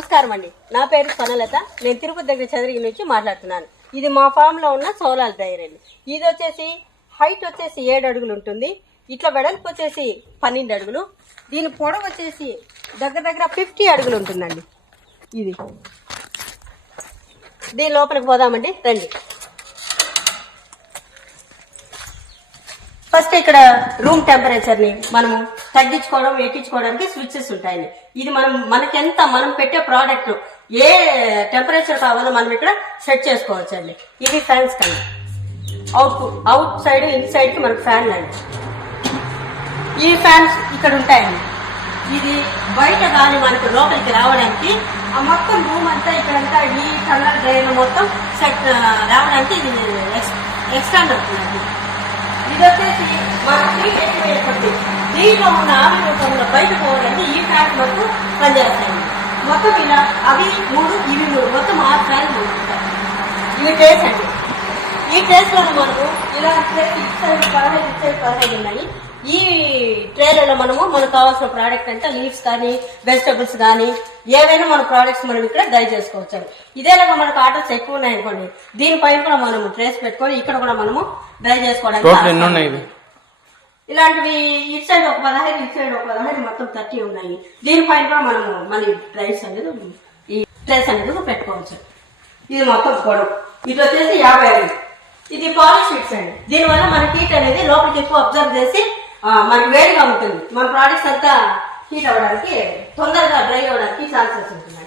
నమస్కారం అండి, నా పేరు స్వర్ణలత. నేను తిరుపతి దగ్గర చంద్రగిరి నుంచి మాట్లాడుతున్నాను. ఇది మా ఫామ్ లో ఉన్న సోలార్ డ్రైయర్ అండి. ఇది వచ్చేసి హైట్ వచ్చేసి 7 అడుగులు ఉంటుంది. ఇట్లా వెడల్పు వచ్చేసి 12 అడుగులు. దీని పొడవు వచ్చేసి దగ్గర 50 అడుగులు ఉంటుందండి. ఇది దీని లోపలికి పోదామండి, రండి. ఫస్ట్ ఇక్కడ రూమ్ టెంపరేచర్ ని మనము తగ్గించుకోవడం ఎక్కించుకోవడానికి స్విచ్చెస్ ఉంటాయండి. ఇది మనం పెట్టే ప్రోడక్ట్ ఏ టెంపరేచర్ కావాలో మనం ఇక్కడ సెట్ చేసుకోవచ్చు అండి. ఇది ఫ్యాన్స్ కండి, అవుట్ సైడ్ ఇన్ సైడ్ కి మనకు ఫ్యాన్ అండి. ఈ ఫ్యాన్స్ ఇక్కడ ఉంటాయండి. ఇది బయట గాలి మనకు లోపలికి రావడానికి ఆ మొత్తం రూమ్ అంతా ఇక్కడంతా ఈ కలర్ డ్రైన్ మొత్తం సెట్ రావడానికి ఇది ఎక్స్టెండ్ అవుతుందండి. ఇది వచ్చేసి మన హీట్ ఎక్కువైపోతుంది. దీంట్లో ఉన్న ఆవిరి రూపంలో బయట పోవాలంటే ఈ ఫ్యాన్ మనకు పనిచేస్తాయండి. మొత్తం ఇలా అవి 3 ఇవి 3 మొత్తం 6 ఫ్యాన్లు ఉంటాయి. ఇవి ట్రేస్ అండి. ఈ ట్రేస్ లో మనకు ఇలా ట్రేస్ ఇటు సైడ్ 15 ఉన్నాయి. ఈ ట్రేలలో మనకు కావాల్సిన ప్రోడక్ట్ అంటే లీవ్స్ కానీ వెజిటబుల్స్ కానీ ఏవైనా మన ప్రోడక్ట్స్ మనం ఇక్కడ డ్రై చేసుకోవచ్చు. ఇదేలాగా మనకు ఆర్డర్స్ ఎక్కువ ఉన్నాయనుకోండి, దీనిపైన కూడా మనం ట్రేస్ పెట్టుకొని ఇక్కడ కూడా మనము డ్రై చేసుకోవడానికి ఇలాంటివి ఇటు సైడ్ ఒక 15 ఇటు సైడ్ ఒక 15 మొత్తం 30 ఉన్నాయి. దీనిపైన కూడా మనము మళ్ళీ డ్రైస్ అనేది ఈ ట్రేస్ అనేది పెట్టుకోవచ్చు. ఇది మొత్తం పొడవు ఇది వచ్చేసి 50 ఇది పాలిష్ షీట్స్ అండి. దీనివల్ల మన హీట్ అనేది లోపలికి ఎక్కువ అబ్జర్వ్ చేసి మనకి వేడిగా ఉంటుంది. మన ప్రోడక్ట్స్ అంతా హీట్ అవ్వడానికి తొందరగా డ్రై అవ్వడానికి ఛాన్సెస్ ఉంటుందండి.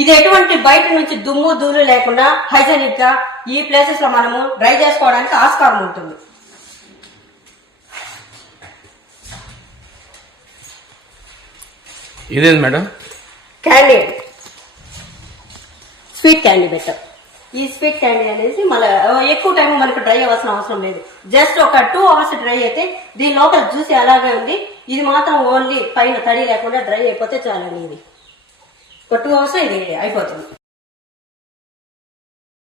ఇది ఎటువంటి బయట నుంచి దుమ్ము ధూళి లేకుండా హైజెనిక్ గా ఈ ప్లేసెస్ లో మనము డ్రై చేసుకోవడానికి ఆస్కారం ఉంటుంది. ఇదేంటి madam? Candy, sweet candy better. ఈ స్వీట్ క్యాండీ అనేది మళ్ళీ ఎక్కువ టైం మనకు డ్రై అవ్వాల్సిన అవసరం లేదు. జస్ట్ ఒక 2 అవర్స్ డ్రై అయితే దీని లోపల జ్యూసీ అలాగే ఉంది. ఇది మాత్రం ఓన్లీ పైన తడి లేకుండా డ్రై అయిపోతే చాలండి. ఇది ఒక 2 అవర్స్ ఇది అయిపోతుంది.